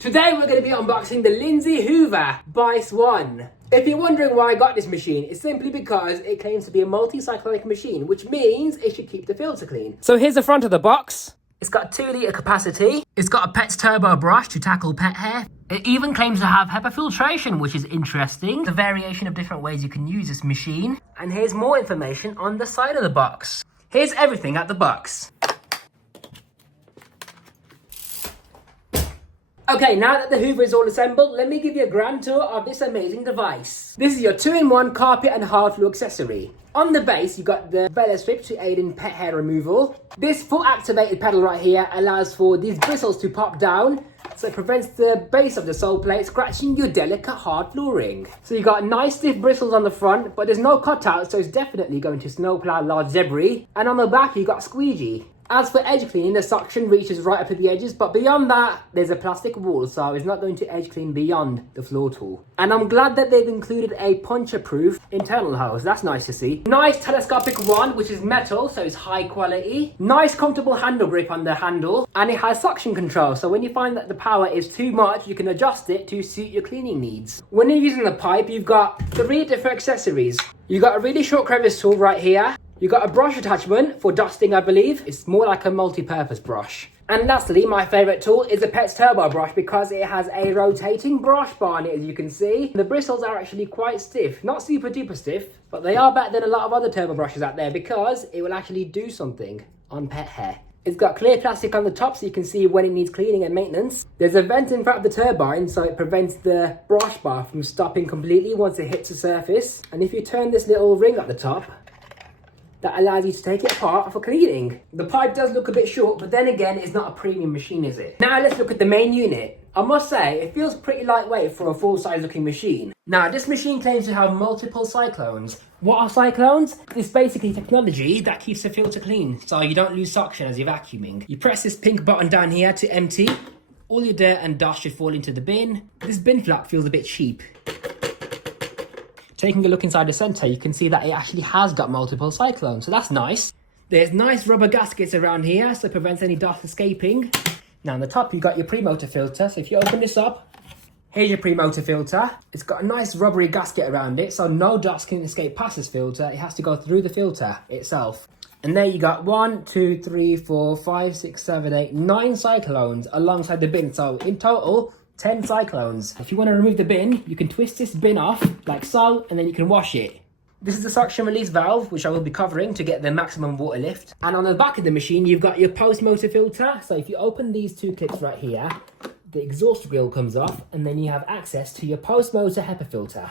Today we're going to be unboxing the Lyndsey Swan. If you're wondering why I got this machine, it's simply because it claims to be a multi-cyclonic machine, which means it should keep the filter clean. So here's the front of the box. It's got 2 litre capacity. It's got a pet's turbo brush to tackle pet hair. It even claims to have HEPA filtration, which is interesting. The variation of different ways you can use this machine. And here's more information on the side of the box. Here's everything at the box. Okay, now that the Hoover is all assembled, let me give you a grand tour of this amazing device. This is your 2-in-1 carpet and hard floor accessory. On the base, you've got the Vela strip to aid in pet hair removal. This foot activated pedal right here allows for these bristles to pop down, so it prevents the base of the sole plate scratching your delicate hard flooring. So you've got nice stiff bristles on the front, but there's no cutout, so it's definitely going to snowplow large debris. And on the back, you've got squeegee. As for edge cleaning, the suction reaches right up to the edges, but beyond that, there's a plastic wall, so it's not going to edge clean beyond the floor tool. And I'm glad that they've included a puncture-proof internal hose. That's nice to see. Nice telescopic wand, which is metal, so it's high quality. Nice comfortable handle grip on the handle, and it has suction control, so when you find that the power is too much, you can adjust it to suit your cleaning needs. When you're using the pipe, you've got 3 different accessories. You've got a really short crevice tool right here. You've got a brush attachment for dusting, I believe. It's more like a multi-purpose brush. And lastly, my favourite tool is the pet's turbo brush because it has a rotating brush bar on it, as you can see. The bristles are actually quite stiff. Not super duper stiff, but they are better than a lot of other turbo brushes out there because it will actually do something on pet hair. It's got clear plastic on the top so you can see when it needs cleaning and maintenance. There's a vent in front of the turbine so it prevents the brush bar from stopping completely once it hits the surface. And if you turn this little ring at the top, that allows you to take it apart for cleaning. The pipe does look a bit short, but then again, it's not a premium machine, is it? Now let's look at the main unit. I must say, it feels pretty lightweight for a full-size looking machine. Now, this machine claims to have multiple cyclones. What are cyclones? It's basically technology that keeps the filter clean, so you don't lose suction as you're vacuuming. You press this pink button down here to empty. All your dirt and dust should fall into the bin. This bin flap feels a bit cheap. Taking a look inside the centre, you can see that it actually has got multiple cyclones, so that's nice. There's nice rubber gaskets around here, so it prevents any dust escaping. Now on the top, you've got your pre-motor filter, so if you open this up, here's your pre-motor filter. It's got a nice rubbery gasket around it, so no dust can escape past this filter. It has to go through the filter itself. And there you got 1, 2, 3, 4, 5, 6, 7, 8, 9 cyclones alongside the bin. So in total, 10 cyclones. If you want to remove the bin, you can twist this bin off like so, and then you can wash it. This is the suction release valve, which I will be covering to get the maximum water lift. And on the back of the machine, you've got your post-motor filter. So if you open these 2 clips right here, the exhaust grill comes off, and then you have access to your post-motor HEPA filter.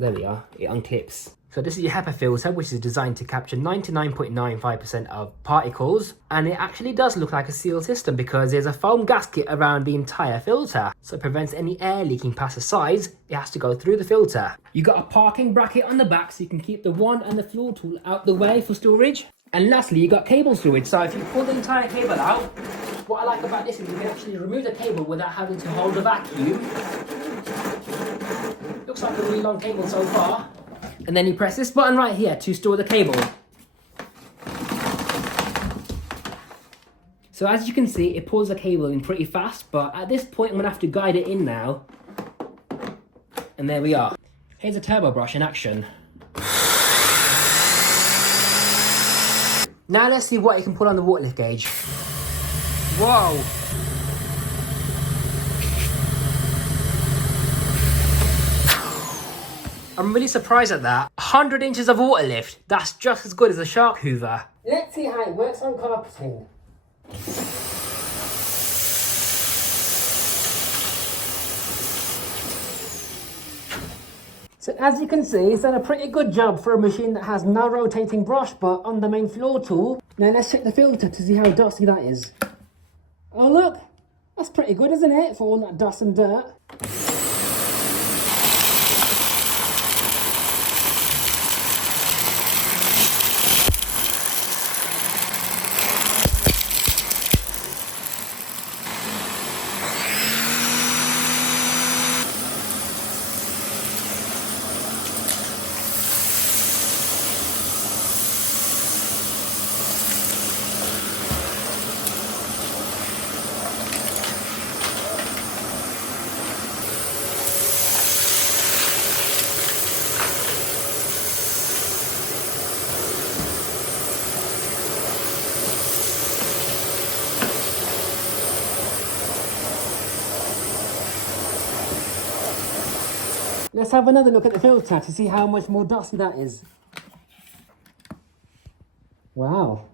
There we are, it unclips. So this is your HEPA filter, which is designed to capture 99.95% of particles. And it actually does look like a sealed system because there's a foam gasket around the entire filter. So it prevents any air leaking past the sides. It has to go through the filter. You got a parking bracket on the back so you can keep the wand and the floor tool out the way for storage. And lastly, you got cable storage. So if you pull the entire cable out, what I like about this is you can actually remove the cable without having to hold the vacuum. Looks like a really long cable so far. And then you press this button right here to store the cable. So as you can see, it pulls the cable in pretty fast, but at this point I'm gonna have to guide it in now. And there we are. Here's a turbo brush in action. Now let's see what you can pull on the water lift gauge. Whoa! I'm really surprised at that. 100 inches of water lift. That's just as good as a shark hoover. Let's see how it works on carpeting. So as you can see, it's done a pretty good job for a machine that has no rotating brush bar on the main floor tool. Now let's check the filter to see how dusty that is. Oh look, that's pretty good, isn't it, for all that dust and dirt? Let's have another look at the filter to see how much more dusty that is. Wow.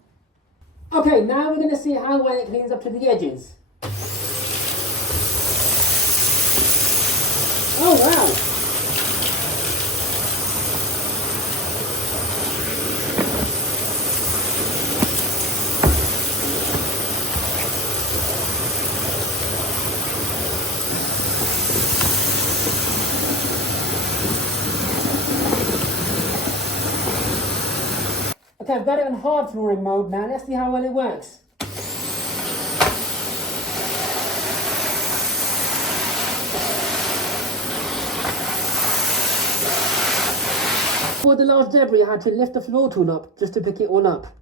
Okay, now we're going to see how well it cleans up to the edges. Oh wow. Okay, I've got it on hard flooring mode now. Let's see how well it works. For the last debris, I had to lift the floor tool up just to pick it all up.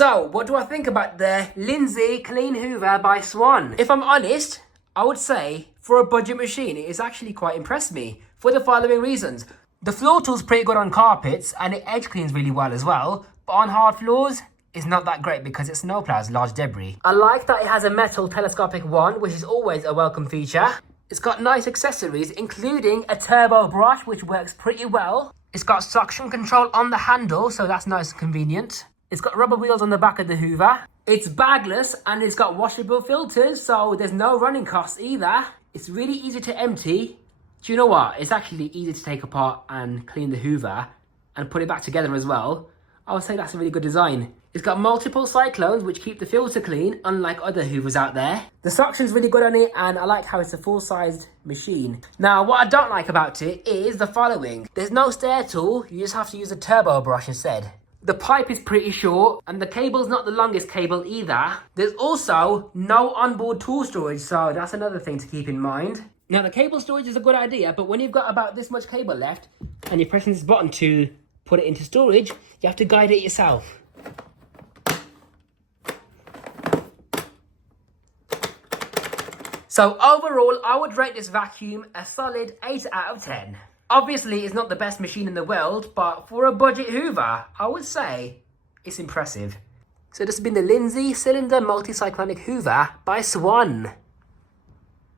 So, what do I think about the Lyndsey Clean Hoover by Swan? If I'm honest, I would say for a budget machine, it has actually quite impressed me for the following reasons. The floor tool's pretty good on carpets and it edge cleans really well as well, but on hard floors, it's not that great because it snowplows large debris. I like that it has a metal telescopic wand, which is always a welcome feature. It's got nice accessories, including a turbo brush, which works pretty well. It's got suction control on the handle, so that's nice and convenient. It's got rubber wheels on the back of the Hoover. It's bagless and it's got washable filters, so there's no running costs either. It's really easy to empty. Do you know what? It's actually easy to take apart and clean the Hoover and put it back together as well. I would say that's a really good design. It's got multiple cyclones which keep the filter clean, unlike other Hoovers out there. The suction's really good on it and I like how it's a full-sized machine. Now, what I don't like about it is the following. There's no stair tool, you just have to use a turbo brush instead. The pipe is pretty short and the cable's not the longest cable either. There's also no onboard tool storage, so that's another thing to keep in mind. Now, the cable storage is a good idea, but when you've got about this much cable left and you're pressing this button to put it into storage, you have to guide it yourself. So overall, I would rate this vacuum a solid 8 out of 10. Obviously, it's not the best machine in the world, but for a budget Hoover, I would say it's impressive. So this has been the Lyndsey Cylinder Multi-Cyclonic Hoover by Swan.